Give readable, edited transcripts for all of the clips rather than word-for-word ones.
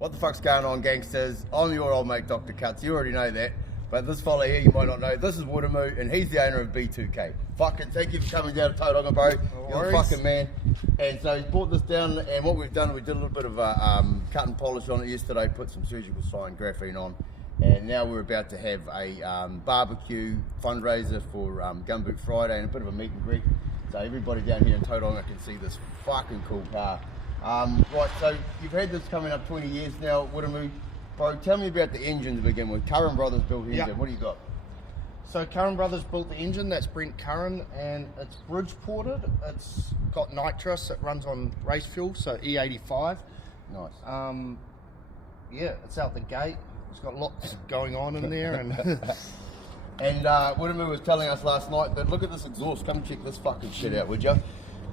What the fuck's going on, gangsters? I'm your old mate, Dr. Cuts. You already know that. But this fella here, you might not know. This is Wiremu, and he's the owner of B2K. Fucking thank you for coming down to Tauranga, bro. You're a fucking man. And so he's brought this down, and what we've done, we did a little bit of cut and polish on it yesterday, put some surgical sign graphene on, and now we're about to have a barbecue fundraiser for Gumboot Friday and a bit of a meet and greet. So everybody down here in Tauranga can see this fucking cool car. Right, so you've had this coming up 20 years now, Wiremu. Bro, tell me about the engine to begin with. Curran Brothers built the engine. What do you got? So Curran Brothers built the engine. That's Brent Curran, and it's bridge ported. It's got nitrous. It runs on race fuel, so E85. Nice. Yeah, it's out the gate. It's got lots going on in there, and and Wiremu was telling us last night that look at this exhaust. Come check this fucking shit out, would you?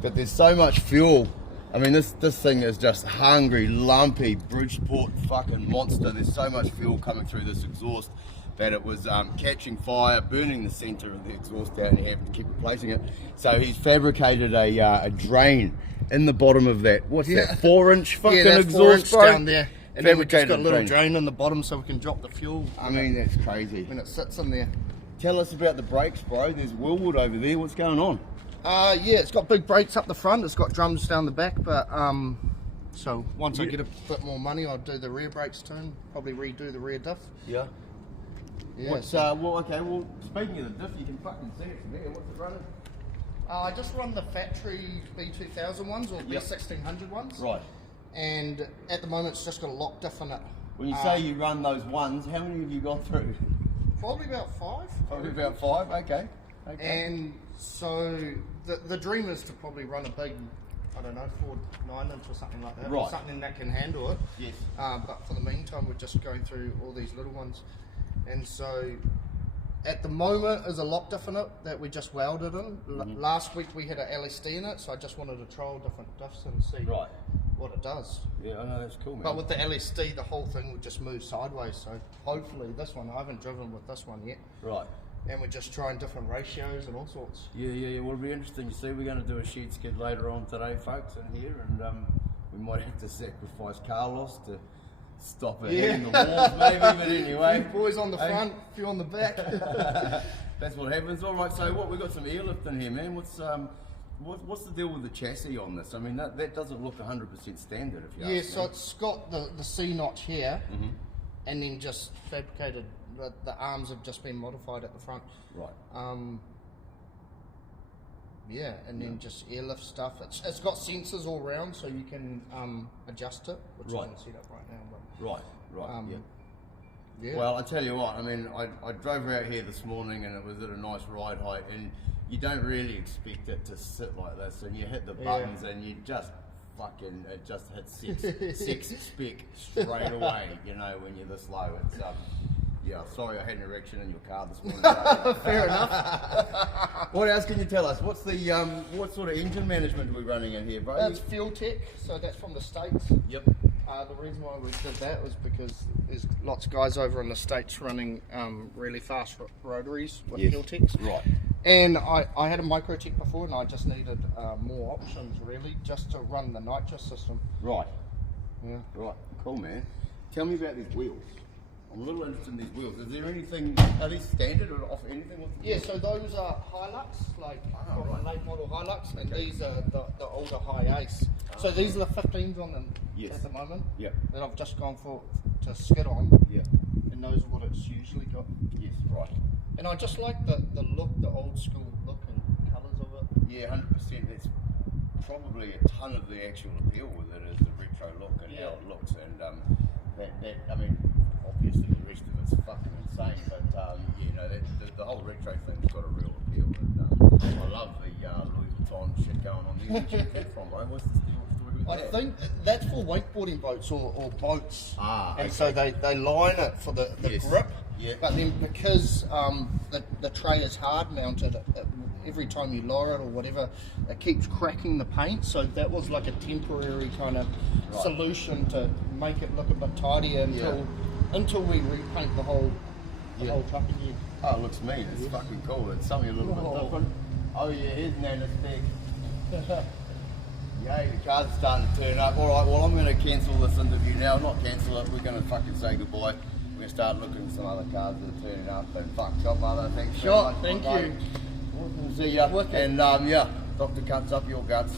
That there's so much fuel. I mean, this thing is just hungry, lumpy, Bridgeport fucking monster. There's so much fuel coming through this exhaust that it was catching fire, burning the centre of the exhaust out, and you have to keep replacing it. So he's fabricated a drain in the bottom of that. What's that? 4-inch fucking exhaust, 4-inch bro? down there. And then we've just got a little drain in the bottom so we can drop the fuel. I mean, that's crazy. When it sits in there. Tell us about the brakes, bro. There's Willwood over there. What's going on? Yeah, it's got big brakes up the front, it's got drums down the back, but so once I get a bit more money, I'll do the rear brakes too, probably redo the rear diff. Yeah. What's, well, speaking of the diff, you can fucking see it from there. What's it running? I just run the factory B2000 ones or B1600 ones. Right. And at the moment, it's just got a lock diff in it. When you say you run those ones, how many have you got through? Probably about 5. Probably about 5, okay. And so the dream is to probably run a big, I don't know, Ford 9-inch or something like that. Right. Or something that can handle it. Yes. But for the meantime, we're just going through all these little ones. And so at the moment, there's a lock diff in it that we just welded in. Last week we had an LSD in it, so I just wanted to trial different diffs and see what it does. Yeah, I know, that's cool, man. But with the LSD, the whole thing would just move sideways. So hopefully this one, I haven't driven with this one yet. Right. And we're just trying different ratios and all sorts. Yeah. Well, it'll be interesting to see. We're going to do a shed skid later on today, folks, in here, and we might have to sacrifice Carlos to stop it hitting the walls, maybe. But anyway, few boys on the front, few on the back. That's what happens. All right. So what, we got some airlift in here, man. What's the deal with the chassis on this? I mean, that doesn't look 100% standard, if you ask me. Yeah, so it's got the C notch here, and then just fabricated. The arms have just been modified at the front. Right. Yeah, and then just airlift stuff. It's got sensors all around, so you can adjust it, which I can set up right now. But, Right. Yeah. Well, I tell you what, I mean, I drove out here this morning and it was at a nice ride height, and you don't really expect it to sit like this, and you hit the buttons and you just fucking, it just hits six spec straight away, you know, when you're this low. It's yeah, sorry I had an erection in your car this morning. Fair enough. What else can you tell us? What's the what sort of engine management are we running in here, bro? That's Fuel Tech, so that's from the States. Yep. The reason why we did that was because there's lots of guys over in the States running really fast rotaries with Fuel Techs. Right. And I had a Microtech before, and I just needed more options, really, just to run the nitrous system. Right. Yeah. Right. Cool, man. Tell me about these wheels. I'm a little interested in these wheels. Is there anything, are these standard or offer anything with the Yeah, so those are Hilux, like from a late model Hilux, and these are the older High Ace. So these are the 15s on them at the moment. Yep. That I've just gone for to skid on. Yeah. And those are what it's usually got. Yes, right. And I just like the look, the old school look and colours of it. Yeah, 100%. That's probably a ton of the actual appeal with it is the retro look and how it looks. And that I mean, obviously the rest of it's fucking insane, but you know, the whole retro thing's got a real appeal. And I love the Louis Vuitton shit going on there. Where'd you get that from, bro? What's the story with that? I think that's for wakeboarding boats or boats. And so they line it for the grip. Yeah. But then because the tray is hard mounted, every time you lower it or whatever, it keeps cracking the paint. So that was like a temporary kind of solution to make it look a bit tidier until we repaint the whole truck again. Oh, it looks mean. It's fucking cool. It's something a little bit different. Oh yeah, here's Nana's stick. Okay, the cars are starting to turn up. Alright, well I'm going to cancel this interview now. Not cancel it, we're going to fucking say goodbye. We're going to start looking at some other cars that are turning up. And fuck, shot mother, thanks very Shot, much. thank you. We'll see ya. And yeah, Dr. Cuts up your guts.